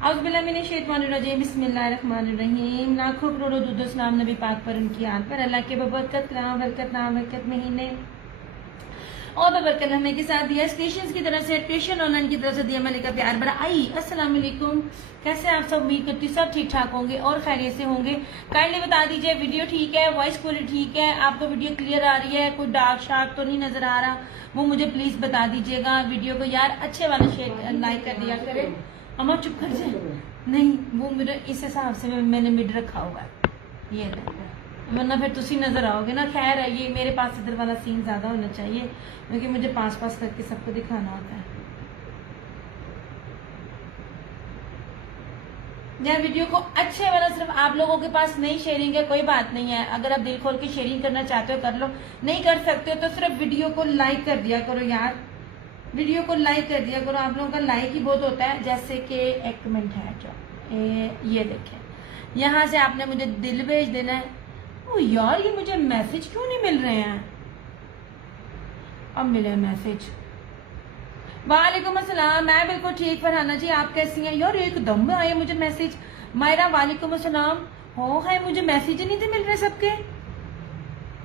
औज़ुबिल्लाहिमिनश्शैतानिर्रजीम बिस्मिल्लाहिर्रहमानिर्रहीम। लाखों करोड़ों दुरूद सलाम नबी पाक पर, उनकी आल पर, अल्लाह के बबरकत कलाम बरकत महीने और बबरकत हमें के साथ दिया क्रिश्चियंस की तरफ से, क्रिश्चियन ऑनलाइन की तरफ से दिया मलिक का प्यार बड़ा आई। अस्सलाम वालेकुम, कैसे आप सब? उम्मीद करती सब ठीक ठाक होंगे और खैरियत से होंगे। काइंडली बता दीजिए वीडियो ठीक है, वॉइस क्वालिटी ठीक है, आपको वीडियो क्लियर आ रही है, कोई डार्क शार्क तो नहीं नजर आ रहा, वो मुझे प्लीज बता दीजिएगा। वीडियो को यार अच्छे वाला शेयर लाइक कर दिया करें। अम्मा चुप कर जाए, नहीं वो मेरे इस हिसाब से मैंने मिड रखा हुआ है, ये वरना फिर तुसी नजर आओगे ना। खैर है, ये मेरे पास इधर वाला सीन ज्यादा होना चाहिए क्योंकि मुझे पास पास करके सबको दिखाना होता है। यार वीडियो को अच्छे वाला सिर्फ आप लोगों के पास नहीं शेयरिंग है, कोई बात नहीं है। अगर आप दिल खोल के शेयरिंग करना चाहते हो कर लो, नहीं कर सकते हो तो सिर्फ वीडियो को लाइक कर दिया करो यार, वीडियो को लाइक कर दिया करो। आप लोगों का लाइक ही बहुत होता है। जैसे कि एक कमेंट है जो ये देखें, यहाँ से आपने मुझे दिल भेज देना है। ओ यार ये मुझे मैसेज क्यों नहीं मिल रहे हैं? अब मिले मैसेज। वालेकुम अस्सलाम, मैं बिल्कुल ठीक। फरहाना जी आप कैसी हैं? यार एकदम में आए मुझे मैसेज। मायरा वालेकुम अस्सलाम। हो है, मुझे मैसेज ही नहीं थे मिल रहे सबके,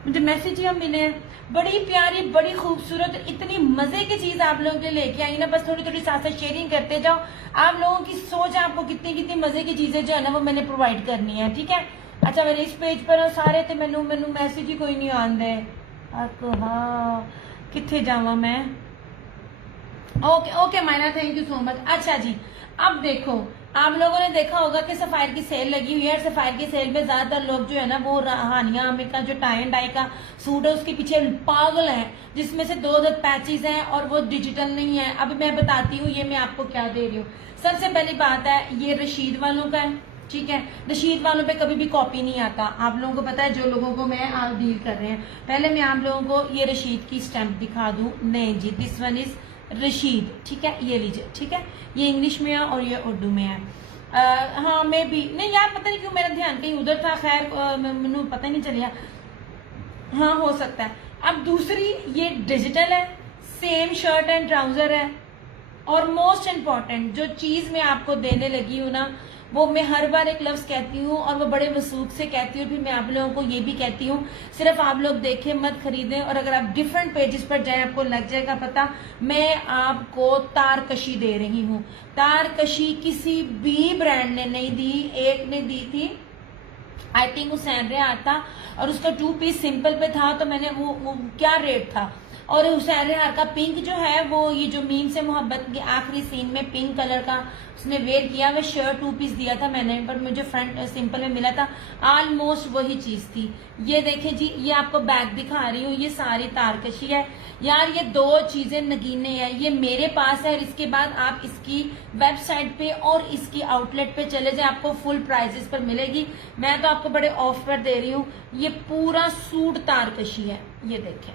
मुझे मैसेज ही हम मिले हैं। बड़ी प्यारी, बड़ी खूबसूरत, इतनी मजे की चीज आप लोगों के लेके आई ना। बस थोड़ी थोड़ी साथ साथ शेयरिंग करते जाओ। आप लोगों की सोच है आपको कितनी कितनी मजे की चीजें जो है ना वो मैंने प्रोवाइड करनी है, ठीक है। अच्छा मेरे इस पेज पर सारे थे, मैनू मैसेज ही कोई नहीं आंदे। हाँ किथे जावा मैं? ओके ओके मायना, थैंक यू सो मच। अच्छा जी, अब देखो आप लोगों ने देखा होगा कि सफायर की सेल लगी हुई है। सफायर की सेल में ज्यादातर लोग जो है ना वो हानिया आमिर का जो टाई एंड डाई का सूट है उसके पीछे पागल है, जिसमें से 2 पैचेस हैं और वो डिजिटल नहीं है। अब मैं बताती हूँ ये मैं आपको क्या दे रही हूँ। सबसे पहली बात है, ये रशीद वालों का है, ठीक है। रशीद वालों पे कभी भी कॉपी नहीं आता, आप लोगों को पता है, जो लोगों को मैं आप डील कर रहे हैं। पहले मैं आप लोगों को ये रशीद की स्टैंप दिखा दूं। नहीं जी, दिस वन इज रशीद, ठीक है, ये लीजिए, ठीक है। ये इंग्लिश में है और ये उर्दू में है। हाँ मैं भी नहीं यार, पता नहीं क्यों मेरा ध्यान कहीं उधर था। खैर मैनू पता नहीं चलिया, हाँ हो सकता है। अब दूसरी ये डिजिटल है, सेम शर्ट एंड ट्राउजर है। और मोस्ट इम्पॉर्टेंट जो चीज मैं आपको देने लगी हूँ ना, वो मैं हर बार एक लफ्ज कहती हूँ और वो बड़े वसूख से कहती हूँ। फिर मैं आप लोगों को ये भी कहती हूँ, सिर्फ आप लोग देखें मत खरीदें। और अगर आप डिफरेंट पेजेस पर जाएं आपको लग जाएगा पता। मैं आपको तारकशी दे रही हूँ। तारकशी किसी भी ब्रांड ने नहीं दी, एक ने दी थी, आई थिंक हुसैन रेहान था, और उसका 2 पीस सिंपल पे था। तो मैंने वो क्या रेट था। और हुसैन रेहान का पिंक जो है वो ये जो मीम से मोहब्बत के आखिरी सीन में पिंक कलर का उसने वेयर किया हुआ शर्ट 2 पीस दिया था मैंने, पर मुझे फ्रंट सिंपल में मिला था। ऑलमोस्ट वही चीज थी। ये देखें जी, ये आपको बैग दिखा रही हूँ, ये सारी तारकशी है यार। ये 2 चीजें नगीने हैं, ये मेरे पास है। और इसके बाद आप इसकी वेबसाइट पे और इसकी आउटलेट पे चले जाए, आपको फुल प्राइजेस पर मिलेगी। मैं तो आपको बड़े ऑफ पर दे रही हूँ। ये पूरा सूट तारकशी है, ये देखें,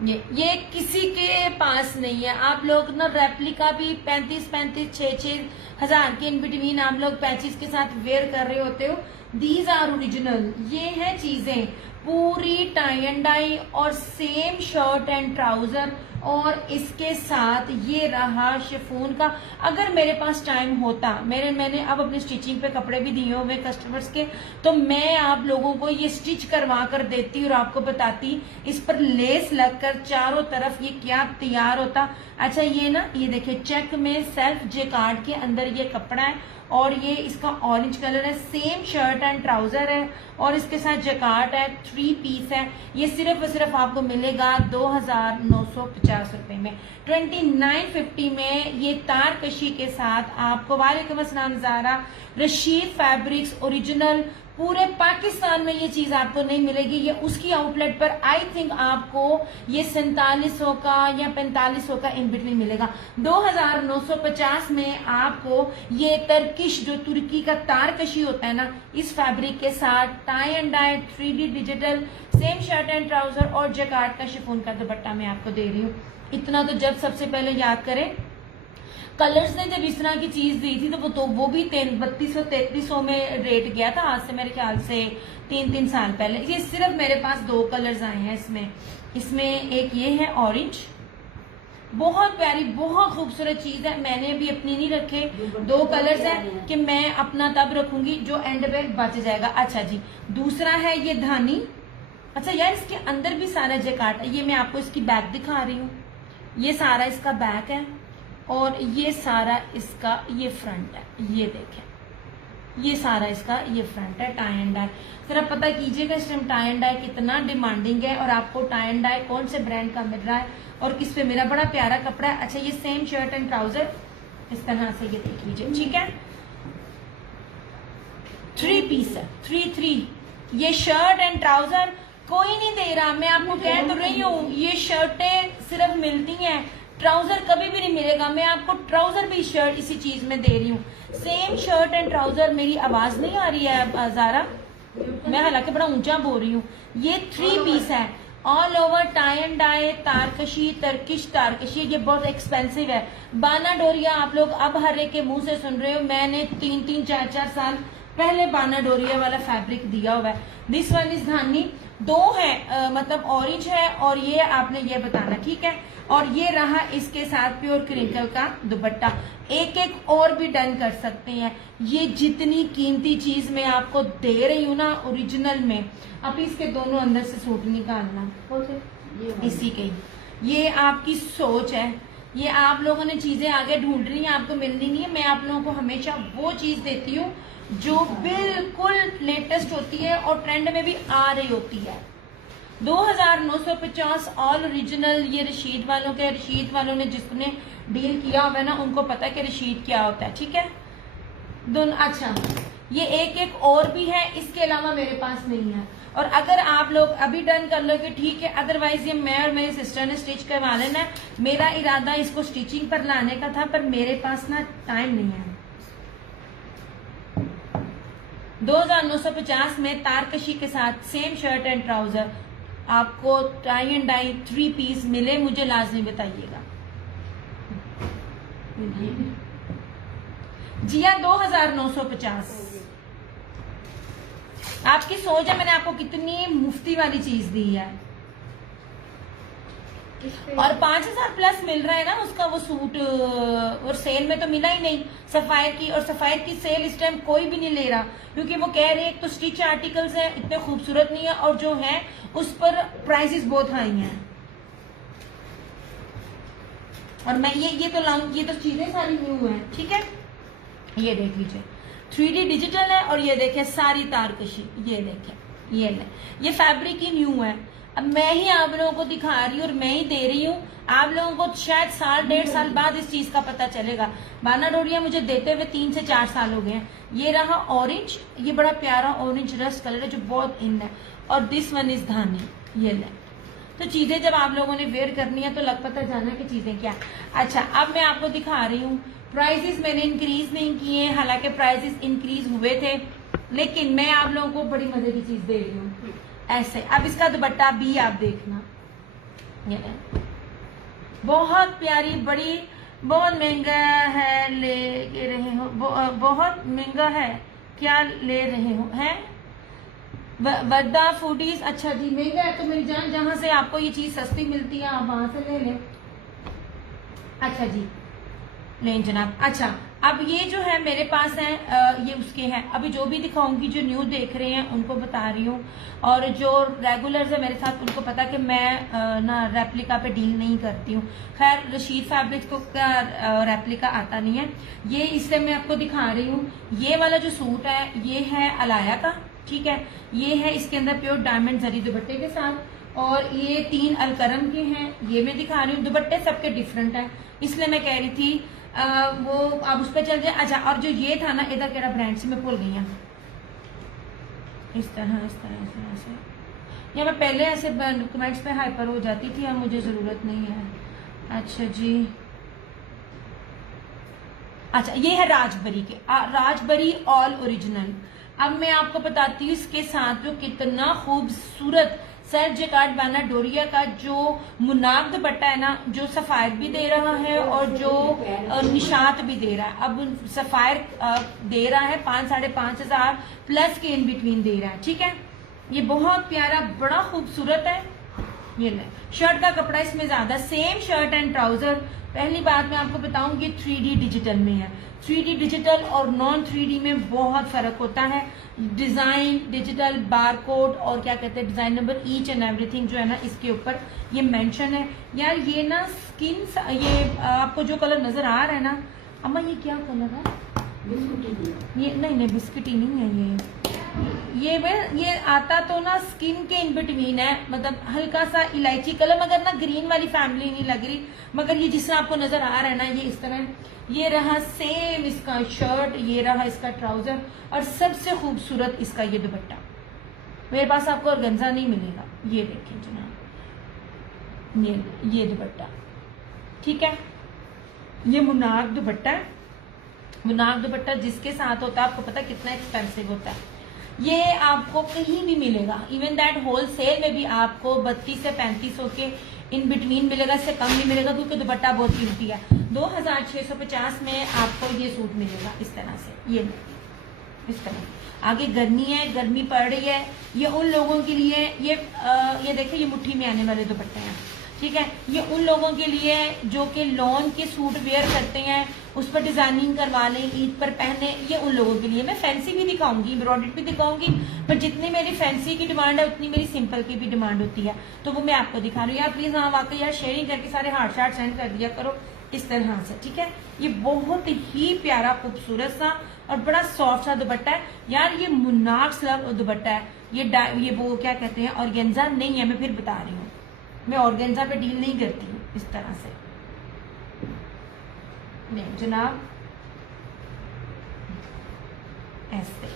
ये किसी के पास नहीं है। आप लोग ना रेप्लिका भी 35-35, 6-6 हजार के इन बिटवीन आप लोग पैचेस के साथ वेयर कर रहे होते हो। दीज आर ओरिजिनल, ये है चीजें पूरी टाई एंड डाई और सेम शर्ट एंड ट्राउजर। और इसके साथ ये रहा शिफॉन का। अगर मेरे पास टाइम होता, मैंने अब अपनी स्टिचिंग पे कपड़े भी दिए हुए कस्टमर्स के, तो मैं आप लोगों को ये स्टिच करवा कर देती और आपको बताती इस पर लेस लगकर चारों तरफ ये क्या तैयार होता। अच्छा ये ना, ये देखिए चेक में सेल्फ जेकार्ड के अंदर ये कपड़ा है और ये इसका ऑरेंज कलर है। सेम शर्ट एंड ट्राउजर है और इसके साथ जकार्ड है, 3 पीस है। ये सिर्फ और सिर्फ आपको मिलेगा 2950 रुपए में, 2950 में। ये तारकशी के साथ आपको, वालेकुम अस्सलाम ज़ारा, रशीद फैब्रिक्स ओरिजिनल। पूरे पाकिस्तान में ये चीज आपको नहीं मिलेगी। ये उसकी आउटलेट पर आई थिंक आपको ये 4700 का या 4500 का इन बिटवीन मिलेगा। 2950 में आपको ये टर्किश जो तुर्की का तारकशी होता है ना, इस फैब्रिक के साथ tie and dye 3D digital same shirt and trouser और जकार्ड का शिफॉन का दुपट्टा मैं आपको दे रही हूँ। इतना तो जब सबसे पहले याद करें, कलर्स ने जब इस तरह की चीज दी थी तो वो भी 3200-3300 में रेट गया था। आज से मेरे ख्याल से 3 साल पहले। ये सिर्फ मेरे पास 2 कलर्स आए हैं इसमें एक ये है ऑरेंज, बहुत प्यारी बहुत खूबसूरत चीज है। मैंने भी अपनी नहीं रखे, 2 कलर्स है कि मैं अपना तब रखूंगी जो एंड पे बच जाएगा। अच्छा जी, दूसरा है ये धानी। अच्छा यार, इसके अंदर भी सारा जैकार्ड है। ये मैं आपको इसकी बैक दिखा रही हूँ, ये सारा इसका बैक है और ये सारा इसका ये फ्रंट है। ये देखें, ये सारा इसका ये फ्रंट है, टाई एंड डाई। जरा पता कीजिएगा इस टाइम टाई एंड डाई कितना डिमांडिंग है और आपको टाई एंड डाई कौन से ब्रांड का मिल रहा है और किस पे मेरा बड़ा प्यारा कपड़ा है। अच्छा, ये सेम शर्ट एंड ट्राउजर इस तरह से ये देख लीजिए, ठीक है। 3 पीस है, 3 ये शर्ट एंड ट्राउजर कोई नहीं दे रहा। मैं आपको कह तो रही हूँ, ये शर्टें सिर्फ मिलती हैं, ट्राउजर कभी भी नहीं मिलेगा। मैं आपको ट्राउजर भी शर्ट इसी चीज में दे रही हूँ, सेम शर्ट एंड ट्राउजर। मेरी आवाज नहीं आ रही है ज़ारा? मैं हालांकि बड़ा ऊंचा बोल रही हूँ। ये 3 पीस है, all over tie and dye, तारकशी, टर्किश तारकशी। ये बहुत एक्सपेंसिव है। बाना डोरिया आप लोग अब हर एक के मुंह से सुन रहे हो, मैंने 3-3, 4-4 साल पहले बाना डोरिया वाला फैब्रिक दिया हुआ है। दिस वन इज धानी, 2 है मतलब ऑरेंज है और ये आपने ये बताना, ठीक है। और ये रहा इसके साथ प्योर क्रिंकल का दुपट्टा। एक एक और भी डन कर सकते हैं। ये जितनी कीमती चीज मैं आपको दे रही हूँ ना ओरिजिनल में, अब इसके दोनों अंदर से सूट निकालना इसी के, ये आपकी सोच है। ये आप लोगों ने चीजें आगे ढूंढ रही हैं, आपको मिलनी नहीं है। मैं आप लोगों को हमेशा वो चीज देती हूँ जो बिल्कुल लेटेस्ट होती है और ट्रेंड में भी आ रही होती है। 2950 ऑल ओरिजिनल। ये रशीद वालों के, रशीद वालों ने जिसने डील किया हुआ है ना उनको पता है कि रशीद क्या होता है, ठीक है। दोनों अच्छा, ये एक एक और भी है, इसके अलावा मेरे पास नहीं है। और अगर आप लोग अभी डन कर लोगे ठीक है, अदरवाइज ये मैं और मेरी सिस्टर ने स्टिच करवा लेना है। मेरा इरादा इसको स्टिचिंग पर लाने का था पर मेरे पास ना टाइम नहीं है। 2950 में तारकशी के साथ सेम शर्ट एंड ट्राउजर आपको टाई एंड डाई 3 पीस मिले, मुझे लाजमी बताइएगा। जिया 2950। आपकी सोच है मैंने आपको कितनी मुफ्ती वाली चीज दी है और 5000 प्लस मिल रहा है ना उसका वो सूट, और सेल में तो मिला ही नहीं सफायर की। और सफायर की सेल इस टाइम कोई भी नहीं ले रहा क्योंकि वो कह रहे हैं एक तो स्टिच आर्टिकल्स हैं, इतने खूबसूरत नहीं है, और जो है उस पर प्राइसेस बहुत हाई हैं। और मैं ये तो लाऊं, ये तो चीजें सारी न्यू है, ठीक है। ये देख लीजिए 3D डिजिटल है और ये देखें सारी तारकशी, ये देखें ये फैब्रिक ही न्यू है। अब मैं ही आप लोगों को दिखा रही हूँ और मैं ही दे रही हूँ, आप लोगों को शायद 1.5 साल बाद इस चीज का पता चलेगा। बाना डोरिया मुझे देते हुए 3 से 4 साल हो गए हैं। ये रहा ऑरेंज, ये बड़ा प्यारा ऑरेंज रस्ट कलर है जो बहुत इन है। और दिस वन इज धानी, ये ले। तो चीजें जब आप लोगों ने वेयर करनी है तो लग पता जाना कि चीजें क्या। अच्छा, अब मैं आपको दिखा रही हूँ, प्राइसेस मैंने इंक्रीज नहीं किए, हालांकि प्राइसेस इंक्रीज हुए थे, लेकिन मैं आप लोगों को बड़ी मजे की चीज दे रही हूँ ऐसे। अब इसका दुपट्टा भी आप देखना, ये बहुत प्यारी, बड़ी, बहुत महंगा है, ले रहे हो, बहुत महंगा है, क्या ले रहे हो, है वरदा फूडीज। अच्छा जी, महंगा है तो मेरी जान, जहां से आपको ये चीज सस्ती मिलती है आप वहां से ले लें। अच्छा जी, नहीं जनाब। अच्छा, अब ये जो है मेरे पास है ये उसके हैं। अभी जो भी दिखाऊंगी, जो न्यू देख रहे हैं उनको बता रही हूँ, और जो रेगुलर्स है मेरे साथ उनको पता कि मैं ना रेप्लिका पे डील नहीं करती हूँ। खैर, रशीद फैब्रिक्स तो का रेप्लिका आता नहीं है। ये इसलिए मैं आपको दिखा रही हूँ। ये वाला जो सूट है ये है अलाया का, ठीक है। ये है इसके अंदर प्योर डायमंड जरी दुपट्टे के साथ, और ये 3 अलकरम के हैं। ये मैं दिखा रही हूँ, दुपट्टे सबके डिफरेंट है, इसलिए मैं कह रही थी वो आप उस पर चल जाए। अच्छा, और जो ये था ना, इधर केड़ा ब्रांड से मैं भूल गई हूँ, इस तरह से। या मैं पहले ऐसे कमेंट्स पे हाइपर हो जाती थी, अब मुझे जरूरत नहीं है। अच्छा जी, अच्छा ये है राजबरी के, राजबरी ऑल ओरिजिनल। अब मैं आपको बताती हूँ इसके साथ जो कितना खूबसूरत सर जैकार्ड बाना डोरिया का जो मुनाफ दुपट्टा है ना, जो सफायर भी दे रहा है और जो निशात भी दे रहा है। अब सफायर दे रहा है 5-5.5 हजार प्लस के इन बिटवीन दे रहा है, ठीक है। ये बहुत प्यारा, बड़ा खूबसूरत है। ये ले शर्ट का कपड़ा इसमें ज्यादा, सेम शर्ट एंड ट्राउजर। पहली बात मैं आपको बताऊंगी 3D डिजिटल में है। 3D डिजिटल और नॉन 3D में बहुत फर्क होता है। डिजाइन डिजिटल बारकोड और क्या कहते हैं design number each and everything जो है ना इसके ऊपर ये मेंशन है। यार ये ना स्किन, ये आपको जो कलर नजर आ रहा है ना अम्मा, ये क्या कलर है? ये नहीं बिस्किटी नहीं है, ये आता तो ना स्किन के इन बिटवीन है, मतलब हल्का सा इलायची कलर, मगर ना ग्रीन वाली फैमिली नहीं लग रही। मगर ये जिसमें आपको नजर आ रहा है ना ये इस तरह, ये रहा सेम इसका शर्ट, ये रहा इसका ट्राउजर, और सबसे खूबसूरत इसका ये दुपट्टा। मेरे पास आपको ऑर्गेन्जा नहीं मिलेगा। ये देखिए जनाब, ये दुपट्टा, ठीक है, ये मुनाक दुपट्टा है। मुनाक दुपट्टा जिसके साथ होता है आपको पता कितना एक्सपेंसिव होता है। ये आपको कहीं भी मिलेगा, इवन दैट होलसेल में भी आपको 32 से 3500 के इन बिटवीन मिलेगा, इससे कम नहीं मिलेगा क्योंकि दुपट्टा बहुत कीमती है। 2650 में आपको ये सूट मिलेगा इस तरह से, ये इस तरह। आगे गर्मी है, गर्मी पड़ रही है, ये उन लोगों के लिए ये देखिए ये मुट्ठी में आने वाले दुपट्टे हैं, ठीक है। ये उन लोगों के लिए जो कि लॉन के सूट वेयर करते हैं, उस पर डिजाइनिंग करवा लें, ईद पर पहने, ये उन लोगों के लिए। मैं फैंसी भी दिखाऊंगी, एम्ब्रॉयडरी भी दिखाऊंगी, पर जितनी मेरी फैंसी की डिमांड है उतनी मेरी सिंपल की भी डिमांड होती है, तो वो मैं आपको दिखा रही हूँ। यार प्लीज हाँ वाकई यार शेयरिंग करके सारे हार्ट शार्ट सेंड कर दिया करो इस तरह से, ठीक है। ये बहुत ही प्यारा खूबसूरत सा और बड़ा सॉफ्ट सा दुपट्टा है यार। ये मुन्नाक स्लव दुपट्टा है, ये वो क्या कहते हैं ऑर्गेन्जा नहीं है, मैं फिर बता रही हूँ, मैं ऑर्गेन्जा पे डील नहीं करती हूँ इस तरह से। नहीं जनाब, ऐसे।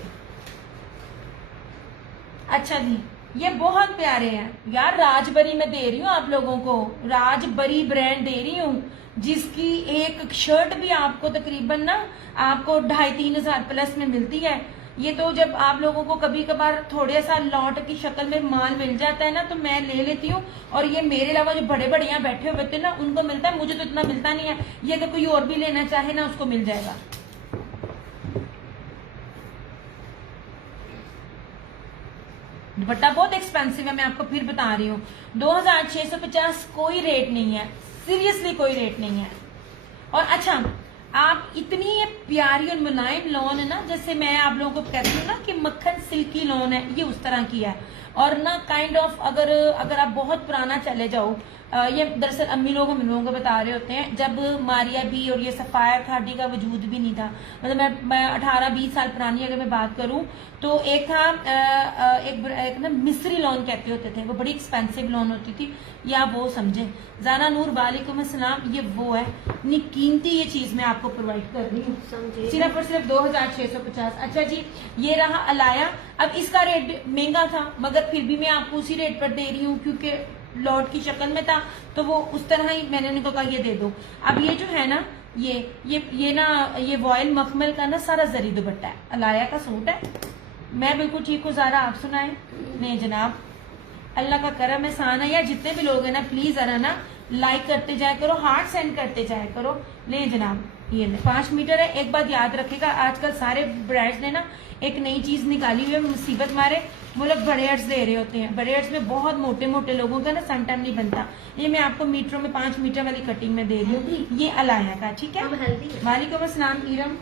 अच्छा जी, ये बहुत प्यारे हैं यार। राजबरी में दे रही हूँ आप लोगों को, राजबरी ब्रांड दे रही हूँ, जिसकी एक शर्ट भी आपको तकरीबन ना आपको 2500-3000 हजार प्लस में मिलती है। ये तो जब आप लोगों को कभी कभार थोड़े सा लॉट की शक्ल में माल मिल जाता है ना तो मैं ले लेती हूँ, और ये मेरे अलावा जो बड़े बड़े यहाँ बैठे हुए थे ना उनको मिलता है, मुझे तो इतना मिलता नहीं है। ये अगर कोई और भी लेना चाहे ना उसको मिल जाएगा। दुपट्टा बहुत एक्सपेंसिव है, मैं आपको फिर बता रही हूँ। 2650 कोई रेट नहीं है, सीरियसली कोई रेट नहीं है। और अच्छा, आप इतनी ये प्यारी और मुलायम लॉन है ना, जैसे मैं आप लोगों को कहती हूँ ना कि मक्खन सिल्की लॉन है, ये उस तरह की है। और ना काइंड ऑफ अगर आप बहुत पुराना चले जाओ, ये दरअसल अम्मी लोग हम लोगों को बता रहे होते हैं, जब मारिया भी और ये सफायर खाडी का वजूद भी नहीं था, मतलब मैं 18-20 साल पुरानी अगर मैं बात करूं तो एक था एक ना मिस्री लॉन कहते होते थे, वो बड़ी एक्सपेंसिव लॉन होती थी, या वो समझे। जाना नूर वालेकुम अस्सलाम, ये वो है, इतनी कीमती ये चीज मैं आपको प्रोवाइड कर रही हूँ सिर्फ और सिर्फ 2650। अच्छा जी, ये रहा अलाया। अब इसका रेट महंगा था मगर फिर भी मैं आपको उसी रेट पर दे रही हूँ क्योंकि लॉट की शक्ल में था, तो वो उस तरह ही मैंने उनको कहा ये दे दो। अब ये जो है ना ये वॉयल मखमल का ना सारा जरी दुपट्टा है, अलाया का सूट है। मैं बिल्कुल ठीक हूँ ज़ारा, आप सुनाएं? नहीं जनाब, अल्लाह का करम एहसान है। या जितने भी लोग हैं ना प्लीज जरा ना लाइक करते जाया करो, हार्ट सेंड करते जाया करो। ले जनाब, ये 5 मीटर है। एक बात याद रखेगा, आजकल सारे ब्रांड्स ने ना एक नई चीज निकाली हुई है, मुसीबत मारे वो लोग बड़े अर्ज दे रहे होते हैं। बड़े अर्ज में बहुत मोटे मोटे लोगों का ना संटन नहीं बनता। ये मैं आपको मीटरों में 5 मीटर वाली कटिंग में दे रही हूँ, ये अलाया का, ठीक है। वालेकुम अस्सलाम ईरम,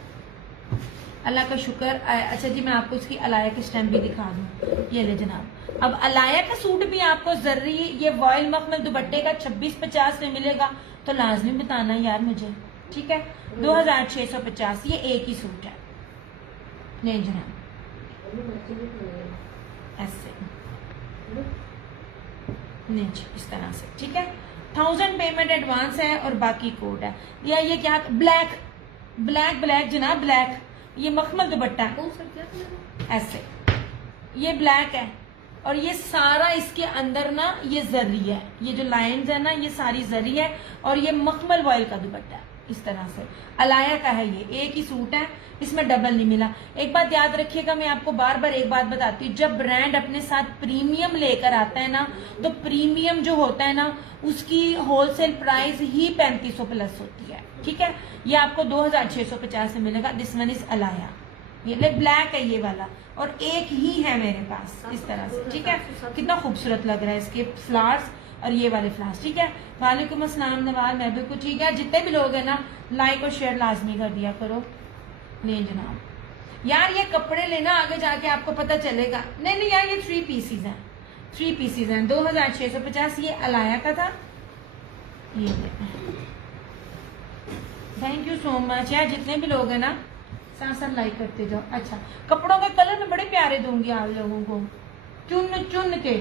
अल्लाह का शुक्र। अच्छा जी, मैं आपको इसकी अलाया की स्टैम्प भी दिखा दूँ, ये ले जनाब। अब अलाया का सूट भी आपको जर्री ये वॉयल मखमल दुपट्टे का 2650 में मिलेगा, तो लाजमी बताना यार मुझे, ठीक है। 2650 ये एक ही सूट है। नहीं जनाब, ऐसे नहीं इस तरह से, ठीक है। 1000 पेमेंट एडवांस है और बाकी कोड है। या ये क्या, ब्लैक ब्लैक ब्लैक जनाब, ब्लैक ये मखमल दुपट्टा है ऐसे, ये ब्लैक है और ये सारा इसके अंदर ना ये जरी है, ये जो लाइंस है ना ये सारी जरी है, और ये मखमल वॉयल का दुपट्टा है इस तरह से। अलाया का है, ये एक ही सूट है, इसमें डबल नहीं मिला। एक बात याद रखिएगा, मैं आपको बार बार एक बात बताती हूँ, जब ब्रांड अपने साथ प्रीमियम लेकर आता है ना, तो प्रीमियम जो होता है ना उसकी होलसेल प्राइस ही 3500 प्लस होती है, ठीक है। ये आपको 2650 में मिलेगा। दिस वन इज अलाया, ये ब्लैक है ये वाला, और एक ही है मेरे पास इस तरह से, ठीक है। कितना खूबसूरत लग रहा है, इसके फ्लावर्स और ये वाले फ्लास, ठीक है। वालेकुम अस्सलाम नवाज, मैं बिल्कुल ठीक है। जितने भी लोग हैं ना लाइक और शेयर लाजमी कर दिया करो। नहीं जनाब यार ये कपड़े लेना आगे जाके आपको पता चलेगा। नहीं नहीं यार ये 3 पीसीज हैं, 3 पीसीज हैं 2650। ये अलाया का था, ये थैंक यू सो मच यार। जितने भी लोग हैं ना साथ साथ लाइक करते जाओ। अच्छा कपड़ों के कलर मैं बड़े प्यारे दूंगी आप लोगों को, चुन चुन के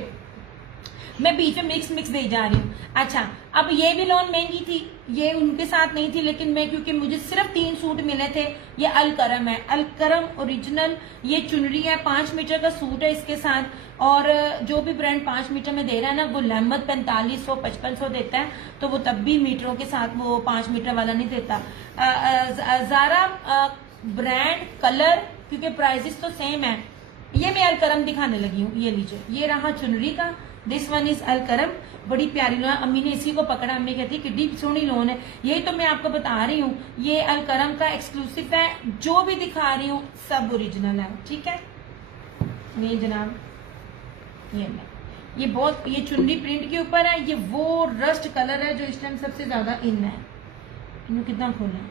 मैं बीच में मिक्स दे जा रही हूँ। अच्छा अब ये भी लॉन महंगी थी, ये उनके साथ नहीं थी, लेकिन मैं क्योंकि मुझे सिर्फ 3 सूट मिले थे। ये अलकरम है, अलकरम ओरिजिनल, ये चुनरी है, 5 मीटर का सूट है इसके साथ। और जो भी ब्रांड 5 मीटर में दे रहा है ना वो लहमद 4500 5500 देता है, तो वो तब भी मीटरों के साथ वो 5 मीटर वाला नहीं देता। ज़ारा ब्रांड कलर क्योंकि प्राइसेस तो सेम है। ये मैं अलकरम दिखाने लगी हूँ, ये लीजिए, ये रहा चुनरी का, दिस वन इज अलकरम, बड़ी प्यारी लोन। अम्मी ने इसी को पकड़ा, अम्मी कहती है किड्डी सोनी लोन है। यही तो मैं आपको बता रही हूँ, ये अलकरम का एक्सक्लूसिव है, जो भी दिखा रही हूँ सब ओरिजिनल है, ठीक है। ये जनाब ये बहुत, ये चुन्नी प्रिंट के ऊपर है, ये वो रस्ट कलर है जो इस टाइम सबसे ज्यादा इन है। इन्हें कितना खोलना है,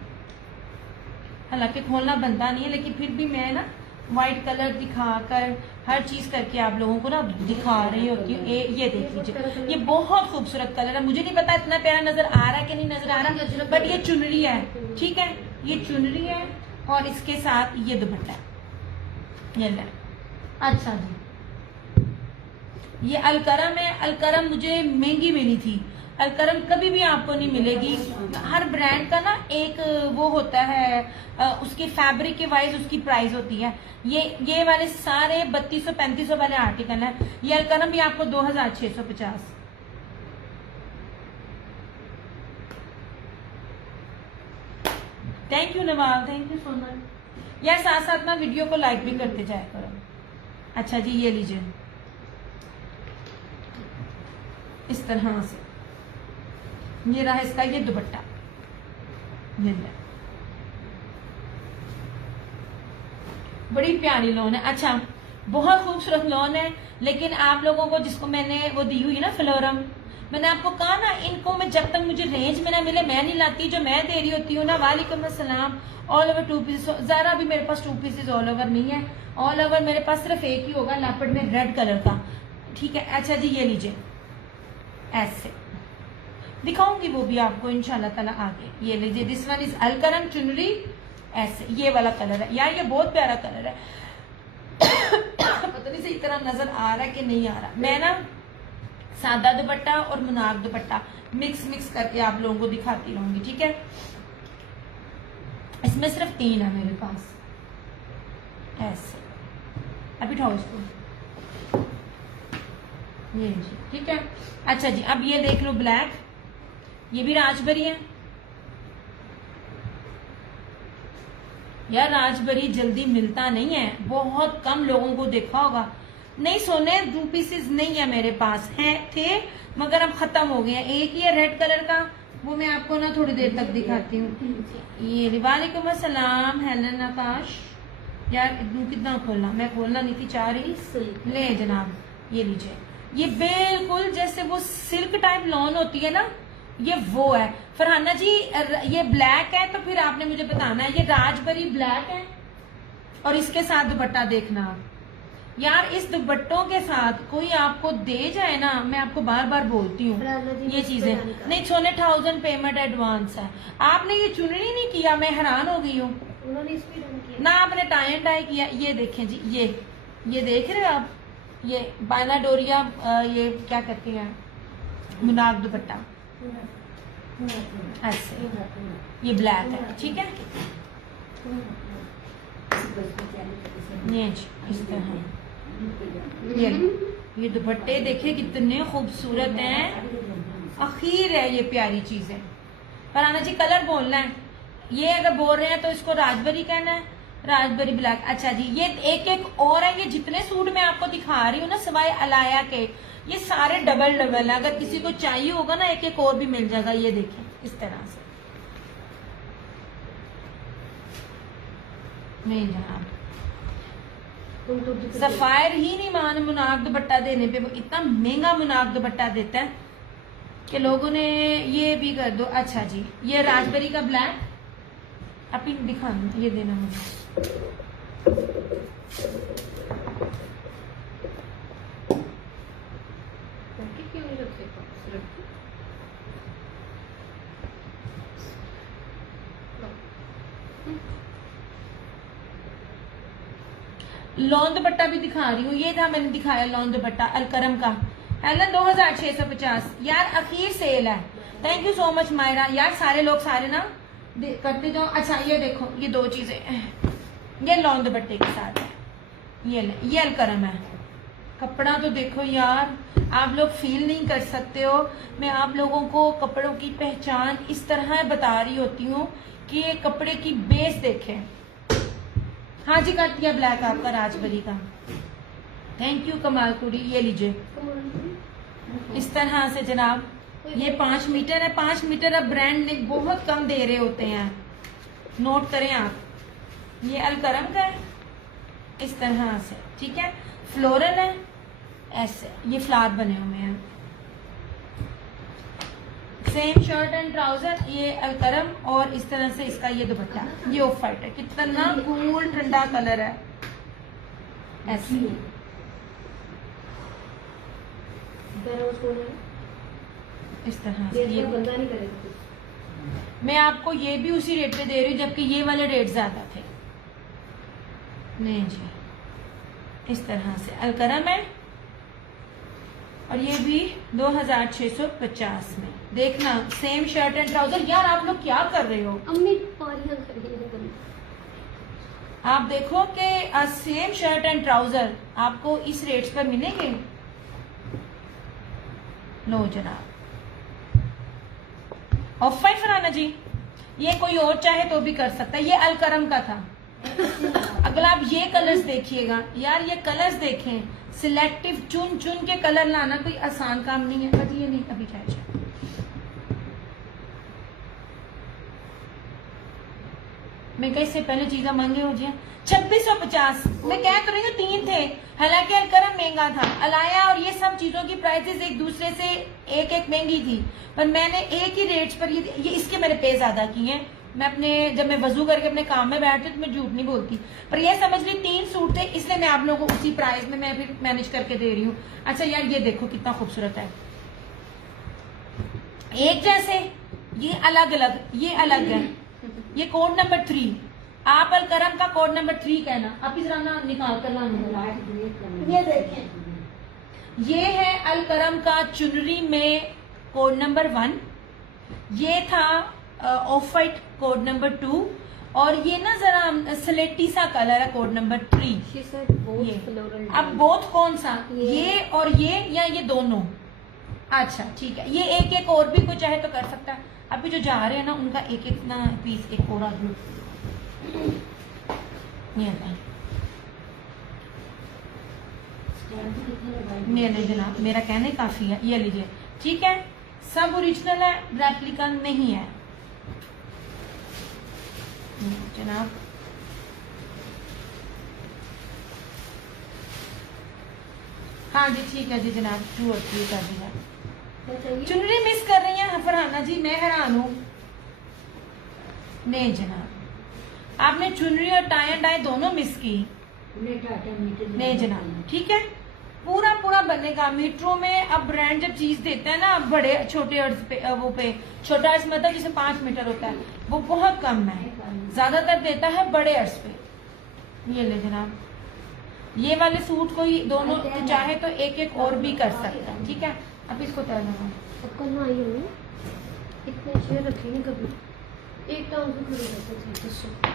हालांकि खोलना बनता नहीं है, लेकिन फिर भी मैं ना व्हाइट कलर दिखाकर हर चीज करके आप लोगों को ना दिखा रही होती हूँ। ये देख लीजिए, ये बहुत खूबसूरत कलर है। मुझे नहीं पता इतना प्यारा नजर आ रहा है कि नहीं नजर आ रहा, बट ये चुनरी है, ठीक है। ये चुनरी है और इसके साथ ये दुपट्टा है, ये ले। अच्छा जी ये अलकरम है, अलकरम मुझे महंगी मिली थी। अलकरम कभी भी आपको नहीं मिलेगी। हर ब्रांड का ना एक वो होता है, उसकी फैब्रिक के वाइज उसकी प्राइस होती है। ये वाले सारे 3200-3500 वाले आर्टिकल हैं। ये अलकरम भी आपको 2650। Thank you Nawab, thank you so much यार। साथ साथ ना वीडियो को लाइक भी करते जाया करो। अच्छा जी ये लीजिए, इस तरह से ये रहा इसका ये दुपट्टा, ये बड़ी प्यारी लोन है। अच्छा बहुत खूबसूरत लोन है, लेकिन आप लोगों को जिसको मैंने वो दी हुई ना फ्लोरम, मैंने आपको कहा ना इनको मैं जब तक मुझे रेंज में ना मिले मैं नहीं लाती। जो मैं दे रही होती हूँ ना, वालेकुम अस्सलाम, ऑल ओवर 2 पीसेस। ज़रा भी मेरे पास 2 पीसेस ऑल ओवर नहीं है, ऑल ओवर मेरे पास सिर्फ एक ही होगा लापट में रेड कलर का, ठीक है। अच्छा जी ये लीजिए, ऐसे दिखाऊंगी वो भी आपको इंशाल्लाह ताला आगे। ये लीजिए, दिस वन इज अलकरम चुनरी, ऐसे ये वाला कलर है यार, ये बहुत प्यारा कलर है। पता नहीं सही तरह नजर आ रहा है कि नहीं आ रहा। मैं ना सादा दुपट्टा और मुनाक दुपट्टा मिक्स करके आप लोगों को दिखाती रहूंगी, ठीक है। इसमें सिर्फ 3 है मेरे पास, ऐसे। अभी उठाओ इसको, ये जी, ठीक है। अच्छा जी अब ये देख लो ब्लैक, ये भी राजबरी है यार। राजबरी जल्दी मिलता नहीं है, बहुत कम लोगों को देखा होगा। नहीं सोने 2 पीसेस नहीं है मेरे पास, है थे मगर अब खत्म हो गए हैं। एक ही है रेड कलर का, वो मैं आपको ना थोड़ी देर तक दिखाती हूँ। ये वालेकुम अस्सलाम हेलन आकाश। यार कितना खोलना, मैं खोलना नहीं थी चाह रही। ले जनाब ये लीजिए, ये बिल्कुल जैसे वो सिल्क टाइप लॉन होती है ना, ये वो है। फरहाना जी ये ब्लैक है, तो फिर आपने मुझे बताना है ये राजबरी ब्लैक है। और इसके साथ दुपट्टा देखना आप यार, इस दुपट्टों के साथ कोई आपको दे जाए ना, मैं आपको बार बार बोलती हूँ ये चीजें नहीं छोने। 1000 पेमेंट एडवांस है। आपने ये चुनरी नहीं किया, मैं हैरान हो गई हूँ। उन्होंने किया ना आपने टाई एंड डाई किया। ये देखें जी, ये देख रहे हो आप, ये बाना डोरिया, ये क्या कहते हैं मुनाक दुपट्टा, ऐसे। ये ब्लैक है, ठीक है। ये इस तरह ये दुपट्टे देखिए कितने खूबसूरत हैं। आखिर है ये प्यारी चीजें। फरहाना जी कलर बोलना है, ये अगर बोल रहे हैं तो इसको राजबरी कहना है, राजबरी ब्लैक। अच्छा जी ये एक और है। ये जितने सूट मैं आपको दिखा रही हूँ ना सिवाय अलाया के, ये सारे डबल है। अगर किसी को चाहिए होगा ना एक और भी मिल जाएगा। ये देखें इस तरह से। नहीं जनाब सफायर ही नहीं मान मुनाक दुपट्टा देने पे, वो इतना महंगा मुनाक दुपट्टा देता है। कि लोगों ने ये भी कर दो। अच्छा जी, ये राजबेरी का ब्लैक आप ही दिखा दो, ये देना मुझे। लॉन दुपट्टा भी दिखा रही हूँ, ये था मैंने दिखाया लॉन दुपट्टा अलकरम का, है ना, 2650। यार अखीर सेल है। Thank you so much Myra. यार सारे लोग सारे ना करते जाओ। अच्छा ये देखो, ये दो चीजें, ये लॉन दुपट्टे के साथ है, ये अलकरम है। कपड़ा तो देखो यार, आप लोग फील नहीं कर सकते हो। मैं आप लोगों को कपड़ों की पहचान इस तरह बता रही होती हूँ कि ये कपड़े की बेस देखें। हाँ जी, कर दिया ब्लैक आपका राजबरी का। थैंक यू कमाल कुड़ी। ये लीजिए इस तरह से जनाब, ये 5 मीटर है। 5 मीटर अब ब्रांड ने बहुत कम दे रहे होते हैं, नोट करें आप। ये अलकरम का है इस तरह से, ठीक है, फ्लोरल है ऐसे, ये फ्लावर बने हुए हैं। सेम शर्ट एंड ट्राउजर, ये अलकरम, और इस तरह से इसका ये दुपट्टा, ये ऑफ वाइट है। कितना कूल ठंडा कलर है ऐसे। इस तरह से ये बंदा नहीं करेगा। मैं आपको ये भी उसी रेट पे दे रही हूँ, जबकि ये वाले रेट ज्यादा थे। नहीं जी, इस तरह से अलकरम है, और ये भी 2650 में। देखना सेम शर्ट एंड ट्राउजर। यार आप लोग क्या कर रहे हो? अम्मी आप देखो कि सेम शर्ट एंड ट्राउजर आपको इस रेट्स पर मिलेंगे। लो जनाब, ऑफ वाइट फराना जी, ये कोई और चाहे तो भी कर सकता है। ये अलकरम का था। अगर आप ये कलर्स देखिएगा यार, ये कलर्स देखें, सिलेक्टिव चुन चुन के कलर लाना कोई आसान काम नहीं है। बट ये नहीं, अभी क्या मैं कहीं से पहले चीजें मांगे हो जाए। 2650 मैं कह तो रही हूँ, 3 थे। हालांकि अलकरम महंगा था, अलाया और ये सब चीजों की प्राइसेस एक दूसरे से एक महंगी थी, पर मैंने एक ही रेट्स पर ये इसके मैंने पे ज्यादा किए हैं। मैं अपने जब मैं वजू करके अपने काम में बैठती तो मैं झूठ नहीं बोलती, पर ये समझ ली 3 सूट थे, इसलिए मैं आप लोगों को उसी प्राइस में मैं फिर मैनेज करके दे रही हूँ। अच्छा यार ये देखो कितना खूबसूरत है, एक जैसे, ये अलग अलग, ये अलग है। ये कोड नंबर 3, आप अलकरम का कोड नंबर 3 कहना। आप इस रंग निकाल कर लाना। ये देखें, ये है अलकरम का चुनरी में कोड नंबर 1, ये था ऑफ वाइट कोड नंबर 2, और ये ना जरा स्लेटी सा कलर है कोड नंबर 3। ये अब बोथ कौन सा, ये और ये, या ये दोनों? अच्छा ठीक है, ये एक एक और भी कोई चाहे तो कर सकता है। अभी जो जा रहे हैं ना उनका एक एक ना पीस एक और आदमी नहीं जनाब, मेरा कहने काफी है। ये लीजिए, ठीक है, सब ओरिजिनल है, रेप्लिका नहीं है जनाब। हाँ जी ठीक है जी जनाब, 2 और 3 कर दिया। चुनरी मिस कर रही हैं फरहाना जी, मैं हैरान हूँ। नहीं जनाब, आपने चुनरी और टाई एंड डाई दोनों मिस की। नहीं जनाब, ठीक है, पूरा पूरा बनेगा। मीटरों में अब ब्रांड जब चीज देते हैं ना, बड़े छोटे अर्ज पे, वो पे छोटा अर्ज मतलब जिसे 5 मीटर होता है, वो बहुत कम है, ज्यादातर देता है बड़े अर्ज पे। ये ले जनाब, ये वाले सूट कोई दोनों चाहे तो एक एक और भी कर सकता है, ठीक है। अब इसको तैरना इतने शेयर रखे नहीं कभी, एक टाउन से खड़ी रहते।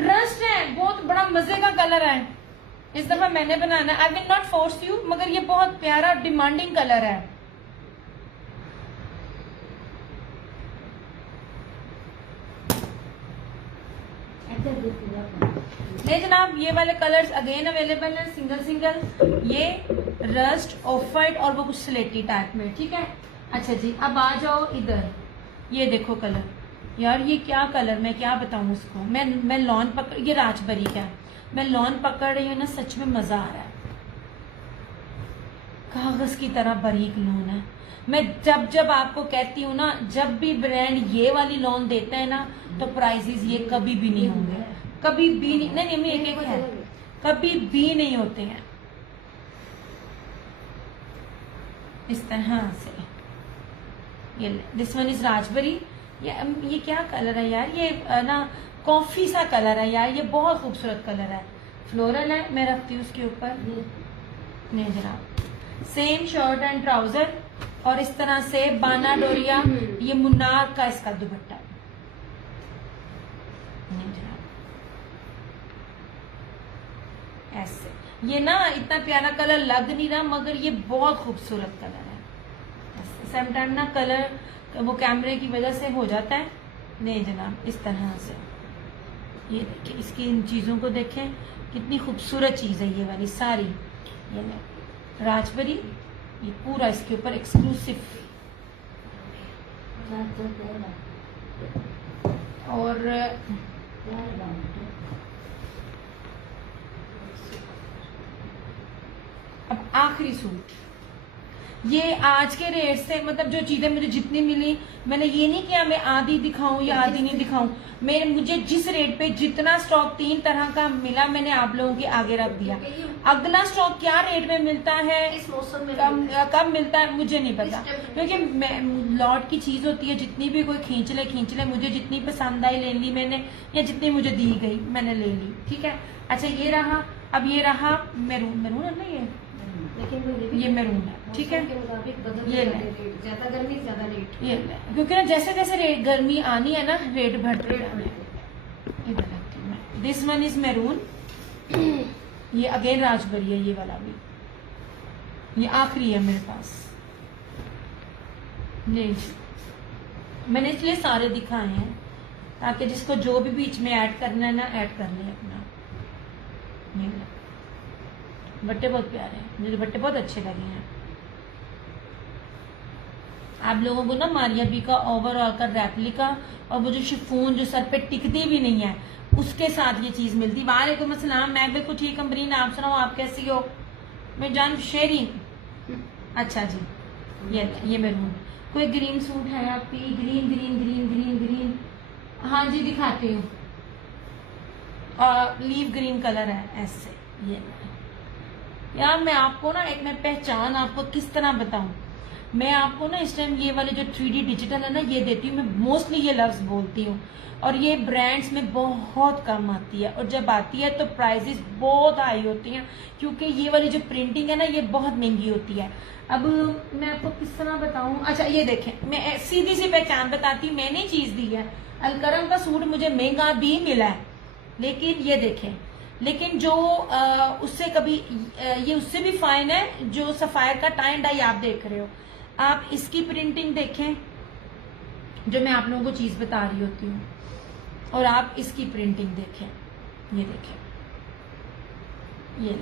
रस्ट है, बहुत बड़ा मजे का कलर है, इस दफा मैंने बनाना। I will not force you, मगर ये बहुत प्यारा डिमांडिंग कलर है। नहीं जनाब, ये वाले कलर्स अगेन अवेलेबल है, सिंगल सिंगल, ये रस्ट, ऑफ वाइट और वो कुछ स्लेटी टाइप में, ठीक है। अच्छा जी, अब आ जाओ इधर, ये देखो कलर। यार ये क्या कलर, मैं क्या बताऊं उसको। मैं लॉन पकड़, ये राजबरी का है, मैं लॉन पकड़ रही हूँ ना, सच में मजा आ रहा है। कागज की तरह बारीक लोन है। मैं जब आपको कहती हूँ ना, जब भी ब्रांड ये वाली लोन देते हैं ना, तो प्राइसेस ये कभी भी नहीं होंगे, कभी भी नहीं। नहीं नहीं, एक एक है, कभी भी नहीं होते हैं इस तरह से। ये दिस वन इज राजबरी। ये क्या कलर है यार, ये ना कॉफी सा कलर है यार, ये बहुत खूबसूरत कलर है, फ्लोरल है। मैं रखती हूँ उसके ऊपर, नहीं जनाब। सेम शर्ट एंड ट्राउजर और इस तरह से बाना डोरिया, ये मुन्नार का इसका दुपट्टा है। नहीं जनाब, ऐसे ये ना इतना प्यारा कलर लग नहीं रहा, मगर ये बहुत खूबसूरत कलर है। समटाइम ना कलर वो कैमरे की वजह से हो जाता है। नहीं जनाब, इस तरह से ये देखिए, इसकी इन चीजों को देखें, कितनी खूबसूरत चीज है ये वाली सारी। ये राजबरी, ये पूरा इसके ऊपर एक्सक्लूसिव। और अब आखिरी सूट, ये आज के रेट से, मतलब जो चीजें मुझे जितनी मिली, मैंने ये नहीं किया मैं आधी दिखाऊं या आधी नहीं दिखाऊं। मुझे जिस रेट पे जितना स्टॉक 3 तरह का मिला, मैंने आप लोगों के आगे रख दिया। अगला स्टॉक क्या रेट में मिलता है, इस मौसम में कब मिलता है, मुझे नहीं पता, क्योंकि लॉट की चीज होती है, जितनी भी कोई खींच ले, मुझे जितनी पसंद आई ले ली मैंने, या जितनी मुझे दी गई मैंने ले ली, ठीक है। अच्छा ये रहा, अब ये रहा मैरून है ना, ये मैरून है, ठीक है। ये ज्यादा गर्मी ज्यादा रेट, ये क्योंकि ना जैसे जैसे गर्मी आनी है ना, रेट बढ़ते जाने हैं। दिस वन इज मैरून, ये अगेन राजबरी है, ये वाला भी, ये आखिरी है मेरे पास। नहीं, मैंने इसलिए सारे दिखाए हैं ताकि जिसको जो भी बीच में ऐड करना है ना, ऐड कर ले अपना। बट्टे बहुत प्यारे हैं, मुझे बट्टे बहुत अच्छे लगे हैं। आप लोगों को ना मारिया बी का ओवरऑल का रेप्लिका और वो जो शिफॉन जो सर पे टिकती भी नहीं है, उसके साथ ये चीज मिलती। वालेकुम अस्सलाम, मैं बिल्कुल ठीक अमरीन, आप सुनाओ आप कैसी हो? मैं जान शेरी, अच्छा जी। ये मैरून, कोई ग्रीन सूट है आपकी? Green green green green green, हाँ जी दिखाती हूँ। लीव ग्रीन कलर है ऐसे। ये यार मैं आपको ना एक मैं पहचान आपको किस तरह बताऊं, मैं आपको ना इस टाइम ये वाले जो 3D डिजिटल है ना, ये देती हूँ। मैं मोस्टली ये लफ्ज बोलती हूँ और ये ब्रांड्स में बहुत कम आती है, और जब आती है तो प्राइसेस बहुत हाई होती हैं, क्योंकि ये वाली जो प्रिंटिंग है ना, ये बहुत महंगी होती है। अब मैं आपको किस तरह बताऊं। अच्छा ये देखें, मैं सीधी सी पहचान बताती हूँ, मैंने चीज दी है। अलकरम का सूट मुझे महंगा भी मिला है, लेकिन ये देखें, लेकिन जो उससे कभी ये उससे भी फाइन है, जो सफायर का टाई एंड डाई आप देख रहे हो। आप इसकी प्रिंटिंग देखें, जो मैं आप लोगों को चीज बता रही होती हूँ, और आप इसकी प्रिंटिंग देखें, ये देखें, ये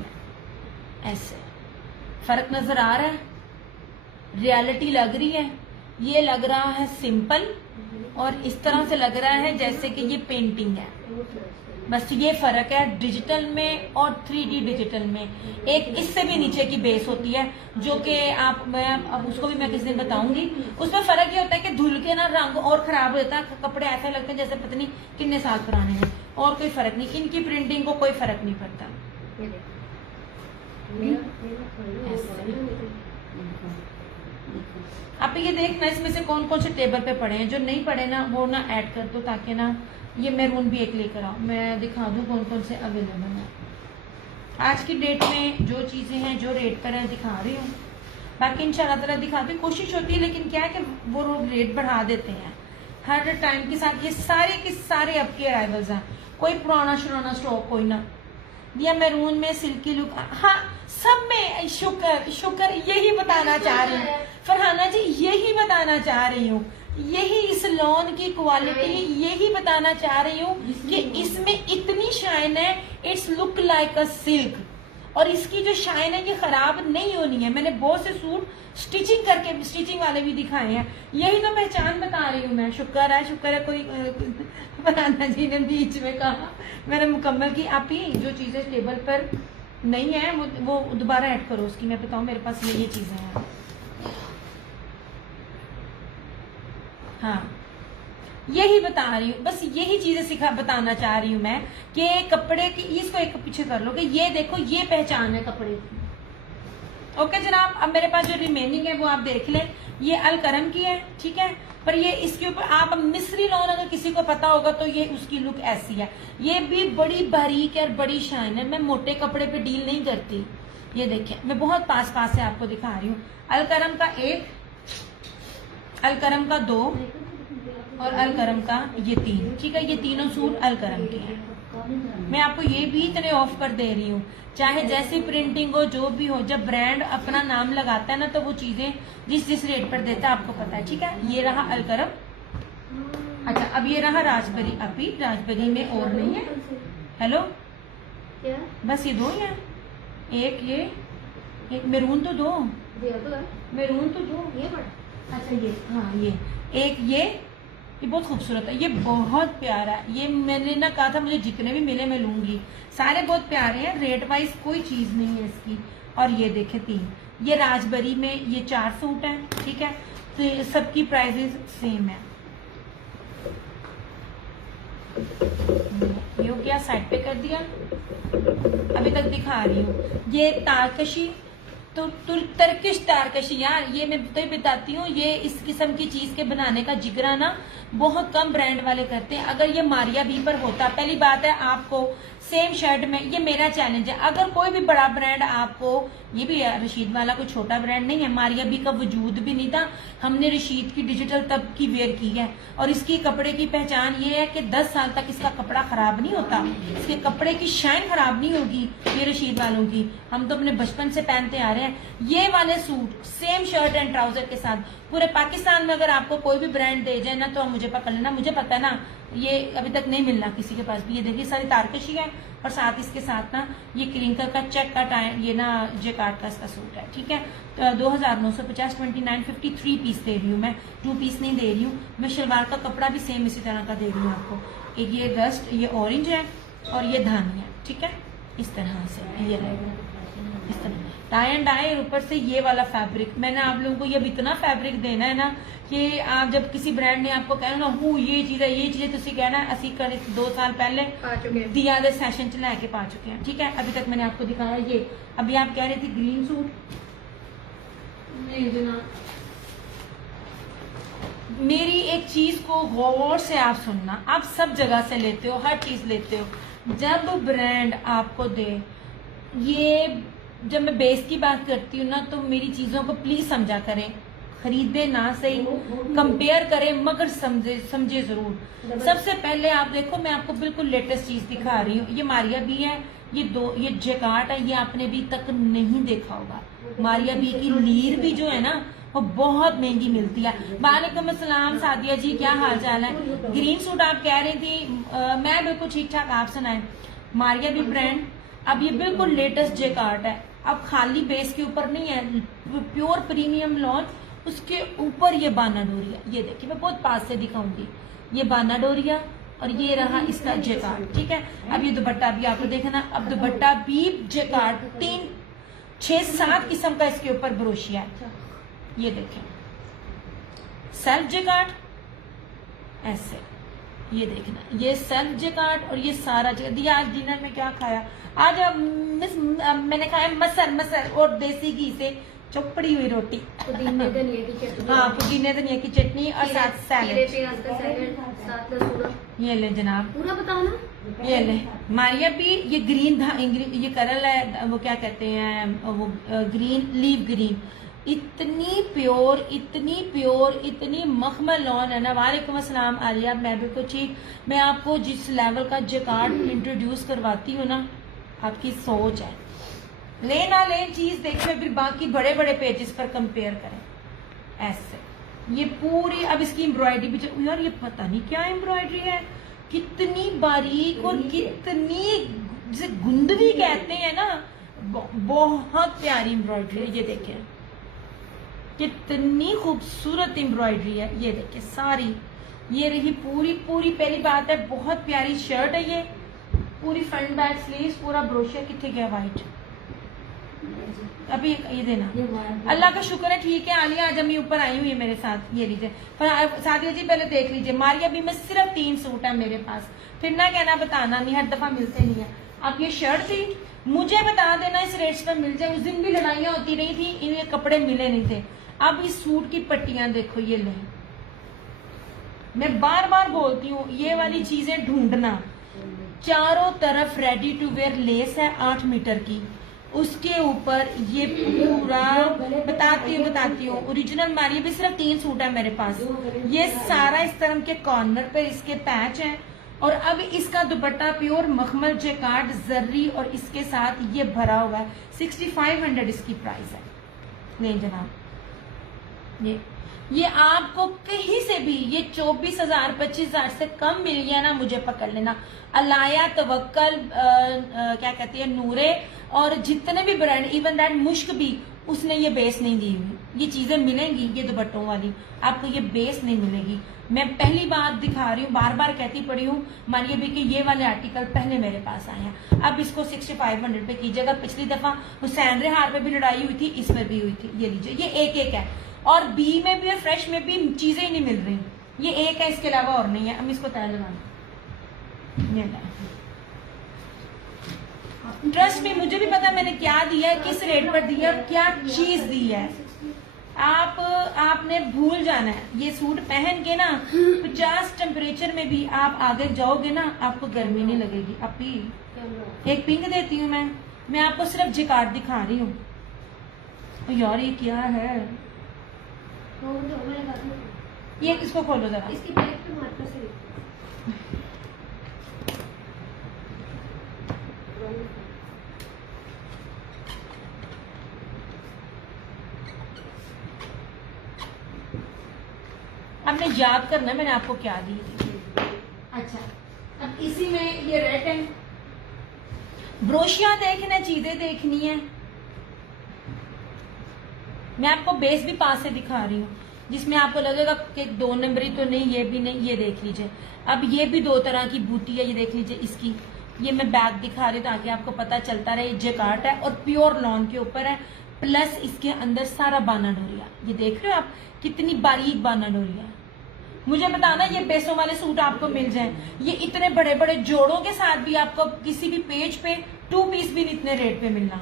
ऐसे फर्क नजर आ रहा है, रियलिटी लग रही है। ये लग रहा है सिंपल, और इस तरह से लग रहा है जैसे कि ये पेंटिंग है। बस ये फर्क है डिजिटल में और 3D डिजिटल में। एक इससे भी नीचे की बेस होती है, जो कि अब उसको भी मैं किसी दिन बताऊंगी। उसमें फर्क ये होता है कि धुल के ना रंग और खराब हो जाता है, कपड़े ऐसे लगते हैं जैसे पता नहीं कितने साल पुराने हैं, और कोई फर्क नहीं। इनकी प्रिंटिंग को कोई फर्क नहीं पड़ता। आप ये देखना इसमें से कौन कौन से टेबल पे पड़े हैं, जो नहीं पड़े ना वो ना ऐड कर दो, ताकि ना ये मैरून भी एक लेकर आओ, मैं दिखा दूं कौन कौन से अवेलेबल है। आज की डेट में जो चीजें हैं जो रेट पर है दिखा रही हूँ, बाकी इंशाल्लाह ताला दिखाती कोशिश होती है, लेकिन क्या है कि वो लोग रेट बढ़ा देते हैं हर टाइम के साथ। ये सारे के सारे अब के अराइवल्स हैं, कोई पुराना शुराना स्टॉक कोई ना। या मैरून में सिल्की लुक, हाँ सब में शुक्र यही बताना चाह रही हूँ फरहाना जी, यही बताना चाह रही हूँ, यही इस लॉन की क्वालिटी यही बताना चाह रही हूँ कि इसमें इतनी शाइन है, it's look like a silk, और इसकी जो शाइन है ये खराब नहीं होनी है। मैंने बहुत से सूट स्टिचिंग करके, स्टिचिंग वाले भी दिखाए हैं, यही तो पहचान बता रही हूँ मैं। शुक्र है कोई फरहाना जी ने बीच में कहा, मैंने मुकम्मल की। आप ही जो चीजें टेबल पर नहीं है वो दोबारा ऐड करो उसकी, मैं बताऊं मेरे पास ये चीजें हैं। हाँ यही बता रही हूँ, बस यही चीजें बताना चाह रही हूँ मैं कि कपड़े की, इसको एक पीछे कर लो कि ये देखो ये पहचान है कपड़े की। ओके जनाब, अब मेरे पास जो रिमेनिंग है वो आप देख लें। ये अलकरम की है, ठीक है, पर ये इसके ऊपर आप मिस्री लॉन अगर किसी को पता होगा तो ये उसकी लुक ऐसी है। ये भी बड़ी बारीक है और बड़ी शाइन है। मैं मोटे कपड़े पे डील नहीं करती। ये देखिए मैं बहुत पास से आपको दिखा रही हूँ। अलकरम का 1, अलकरम का 2 और अलकरम का ये 3, ठीक है। ये तीनों सूट अलकरम के हैं। मैं आपको ये भी इतने ऑफ कर दे रही हूँ, चाहे जैसी प्रिंटिंग हो जो भी हो, जब ब्रांड अपना नाम लगाता है ना तो वो चीजें जिस रेट पर देता है आपको पता है, ठीक है। ये रहा अलकरम। अच्छा अब ये रहा राजबरी। अभी राजबरी में और नहीं है। हेलो क्या? बस ये 2 ही है। एक ये, एक मैरून तो 2, मैरून तो 2, ये बड़ा। अच्छा ये, हाँ ये एक, ये बहुत खूबसूरत है, ये बहुत प्यारा है। ये मैंने ना कहा था मुझे जितने भी मिले मैं लूंगी, सारे बहुत प्यारे हैं, रेट वाइज कोई चीज नहीं है इसकी। और ये देखे 3, ये राजबरी में ये 4 सूट हैं, ठीक है। तो ये सबकी प्राइसेस सेम है। ये हो गया, साइड पे कर दिया। अभी तक दिखा रही हूँ। ये तारकशी, तो टर्किश तारकशी, यार ये मैं तो बताती हूँ, ये इस किस्म की चीज के बनाने का जिगरा ना बहुत कम ब्रांड वाले करते हैं। अगर ये मारिया बी पर होता, पहली बात है आपको सेम शर्ट में, ये मेरा चैलेंज है, अगर कोई भी बड़ा ब्रांड आपको, ये भी है रशीद वाला कोई छोटा ब्रांड नहीं है, मारिया बी का वजूद भी नहीं था, हमने रशीद की डिजिटल तब की वेयर की है। और इसकी कपड़े की पहचान ये है कि 10 साल तक इसका कपड़ा खराब नहीं होता, इसके कपड़े की शाइन खराब नहीं होगी। ये रशीद वालों की हम तो अपने बचपन से पहनते आ रहे हैं। ये वाले suit same shirt and trouser के साथ पूरे पाकिस्तान में अगर आपको कोई भी ब्रांड दे जाए ना तो आप मुझे पकड़ लेना, मुझे पता है ना, ये अभी तक नहीं मिलना किसी के पास भी। ये देखिए सारी तारकशी है और साथ इसके साथ ना ये क्रिंकल का चेक का टाइम, ये ना जेकार्ड का इसका सूट है, ठीक है। तो 2950, 2953 पीस दे रही हूँ मैं, 2 पीस नहीं दे रही हूँ मैं। शलवार का कपड़ा भी सेम इसी तरह का दे रही हूँ आपको। एक ये रस्ट, ये ऑरेंज है और ये धानी है, ठीक है। इस तरह से ये रहेगा, इस तरह टाई एंड डाई, ऊपर से ये वाला फैब्रिक। मैंने आप लोगों को ये इतना फैब्रिक देना है ना कि आप जब किसी ब्रांड ने आपको कहना ना ये चीज है, ये चीज तुसी कहना असी कर 2 साल पहले दिया दे सेशन च लैके पा चुके हैं, ठीक है। अभी तक मैंने आपको दिखाया ये। अभी आप कह रहे थे ग्रीन सूट, नहीं जनाब, मेरी एक चीज को गौर से आप सुनना, आप सब जगह से लेते हो, हर चीज लेते हो, जब ब्रांड आपको दे, ये जब मैं बेस की बात करती हूँ ना तो मेरी चीजों को प्लीज समझा करें, खरीदे ना सही, कंपेयर करें मगर समझे जरूर। सबसे पहले आप देखो, मैं आपको बिल्कुल लेटेस्ट चीज दिखा रही हूँ। ये मारिया बी है, ये जेकार्ड है, ये आपने अभी तक नहीं देखा होगा। मारिया बी की लीर भी जो है ना वो बहुत महंगी मिलती है। वालेकुम अस्सलाम सादिया जी, क्या हाल चाल है। ग्रीन सूट आप कह रही थी, मैं बिल्कुल ठीक ठाक, आप सुनाए। मारिया बी ब्रांड, अब ये बिल्कुल लेटेस्ट जेकार्ड है, अब खाली बेस के ऊपर नहीं है, प्योर प्रीमियम लॉन, उसके ऊपर ये बाना डोरिया। ये देखिए मैं बहुत पास से दिखाऊंगी, ये बाना डोरिया और ये रहा इसका जेकार्ड, ठीक है। अब ये दुपट्टा भी आपको देखना, अब दुपट्टा भी जेकार्ड, 3, 6, 7 किस्म का इसके ऊपर ब्रोशिया है। ये देखें सेल्फ जेकार्ड ऐसे, ये देखना ये सेल्फ जेकार्ड और ये सारा दिया। आज डिनर में क्या खाया? आज मैंने खाया मसर और देसी घी से चौपड़ी हुई रोटी, पुदीने धनिया की चटनी, हाँ पुदीने धनिया की चटनी और साथ सैलेड, साथ लहसुन। ये ले जनाब, पूरा बताना। ये ले मारिया भी, ये ग्रीन ये करल है, वो क्या कहते हैं, वो ग्रीन लीव ग्रीन, इतनी प्योर इतनी मखमल लॉन है ना। वालेकुम अस्सलाम आलिया, मैं बिल्कुल ठीक। मैं आपको जिस लेवल का जेकार्ड इंट्रोड्यूस करवाती हूँ ना, आपकी सोच है, ले ना ले चीज देखे फिर बाकी बड़े बड़े पेजेस पर कंपेयर करें ऐसे। ये पूरी, अब इसकी एम्ब्रॉयडरी भी, यार ये पता नहीं क्या एम्ब्रॉयडरी है, कितनी बारीक और कितनी, जिसे गुंदवी कहते हैं ना, बहुत प्यारी एम्ब्रॉयडरी है। ये देखें कितनी खूबसूरत एम्ब्रॉयडरी है, ये देखिए सारी, ये रही पूरी। पहली बात है बहुत प्यारी शर्ट है, ये पूरी फ्रंट बैक स्लीव्स, पूरा ब्रोशिया कितने गया वाइट, अभी ये देना। ये वायर अल्लाह का शुक्र है, ठीक है। आलिया आज अम्मी ऊपर आई हुई है मेरे साथ, ये लीजिए। पर सादिया जी पहले देख लीजिए, मारिया भी में सिर्फ 3 सूट है मेरे पास, फिर ना कहना बताना नहीं, हर दफा मिलते नहीं है। अब ये शर्ट थी, मुझे बता देना इस रेट्स पे मिल जाए। उस दिन भी लड़ाइयां होती रही थी, इनके कपड़े मिले नहीं थे। अब इस सूट की पट्टियां देखो, ये ले, मैं बार बार बोलती हूँ ये वाली चीजें ढूंढना। चारों तरफ रेडी टू वेयर लेस है 8 मीटर की, उसके ऊपर ये पूरा बताती हूँ ओरिजिनल मारिया भी सिर्फ 3 सूट है मेरे पास। ये सारा इस तरह के कॉर्नर पे इसके पैच हैं, और अब इसका दुपट्टा प्योर मखमल जैकार्ड जर्री और इसके साथ ये भरा हुआ है। 6500 इसकी प्राइस है। नहीं जनाब, ये आपको कहीं से भी ये 24,000 25,000 से कम मिल गया ना, मुझे पकड़ लेना। अलाया, तवक्कल, क्या कहती है, नूरे और जितने भी ब्रांड, इवन दैट मुश्क भी, उसने ये बेस नहीं दी हुई। ये चीजें मिलेंगी ये दुपट्टों वाली, आपको ये बेस नहीं मिलेगी। मैं पहली बार दिखा रही हूँ, बार बार कहती पड़ी हूँ मानिए भी कि ये वाले आर्टिकल पहले मेरे पास आए हैं। अब इसको 6500 पे कीजिएगा। पिछली दफा हुसैन रेहार पे भी लड़ाई हुई थी, इसमें भी हुई थी। ये लीजिए, ये एक है, और बी में भी और फ्रेश में भी चीजें ही नहीं मिल रही। ये एक है, इसके अलावा और नहीं है। हम इसको तय लगाना, ट्रस्ट में, मुझे भी पता मैंने क्या दिया है, किस रेट पर दिया है और क्या चीज दी है। आपने भूल जाना है। ये सूट पहन के ना 50 टेम्परेचर में भी आप आगे जाओगे ना, आपको गर्मी नहीं लगेगी। अब एक पिंक देती हूँ मैं आपको सिर्फ जिकार्ड दिखा रही हूँ। यार ये क्या है, ये इसको खोलो जरा। इसकी बैक पे मार्कर से आपने याद करना है मैंने आपको क्या दी थी। अच्छा, अब इसी में ये रेड है, ब्रोशिया देखना, चीजें देखनी है। मैं आपको बेस भी पास से दिखा रही हूँ, जिसमें आपको लगेगा कि 2 नंबरी तो नहीं, ये भी नहीं। ये देख लीजिए, अब ये भी 2 तरह की बूटी है, ये देख लीजिए इसकी। ये मैं बैग दिखा रही हूँ ताकि आपको पता चलता रहे। जैकार्ड है और प्योर लॉन के ऊपर है, प्लस इसके अंदर सारा बाना डोरिया। ये देख रहे हो आप कितनी बारीक बाना डोरिया है। मुझे बताना ये बेसों वाले सूट आपको मिल जाएं, ये इतने बड़े बड़े जोड़ों के साथ भी आपको किसी भी पेज पे 2 पीस भी इतने रेट पे मिलना।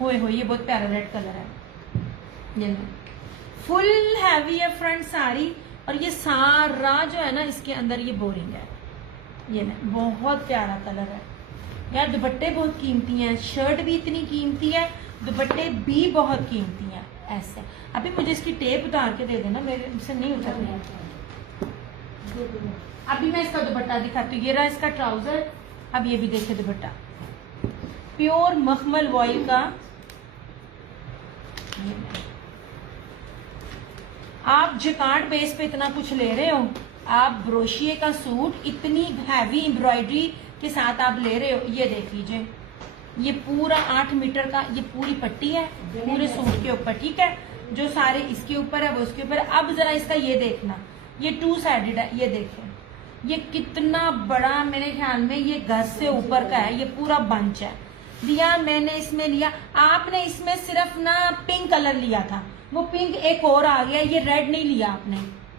होए ये बहुत प्यारा रेड कलर है। ये फुल हैवी है फ्रंट साड़ी, और ये सारा जो है ना इसके अंदर ये बोरिंग है। ये बहुत प्यारा कलर है यार। दुपट्टे बहुत कीमती हैं, शर्ट भी इतनी कीमती है, दुपट्टे भी बहुत कीमती हैं। ऐसे अभी मुझे इसकी टेप उतार के दे देना, मेरे से नहीं उतर रही है। अभी मैं इसका दुपट्टा दिखाती हूँ। ये रहा इसका ट्राउजर। अब ये भी देखे दुपट्टा, प्योर मखमल वॉइल का। आप जैकार्ड बेस पे इतना कुछ ले रहे हो, आप ब्रोशिये का सूट इतनी हैवी एम्ब्रॉयडरी के साथ आप ले रहे हो। ये देख लीजिए, ये पूरा 8 मीटर का ये पूरी पट्टी है पूरे सूट के ऊपर, ठीक है। जो सारे इसके ऊपर है वो उसके ऊपर। अब जरा इसका ये देखना, ये 2 साइडेड है। ये देखें ये कितना बड़ा, मेरे ख्याल में ये गज से ऊपर का है। ये पूरा बंच है लिया मैंने इसमें लिया। आपने इसमें सिर्फ ना पिंक कलर लिया था, वो पिंक एक और आ गया, ये रेड नहीं लिया आपने।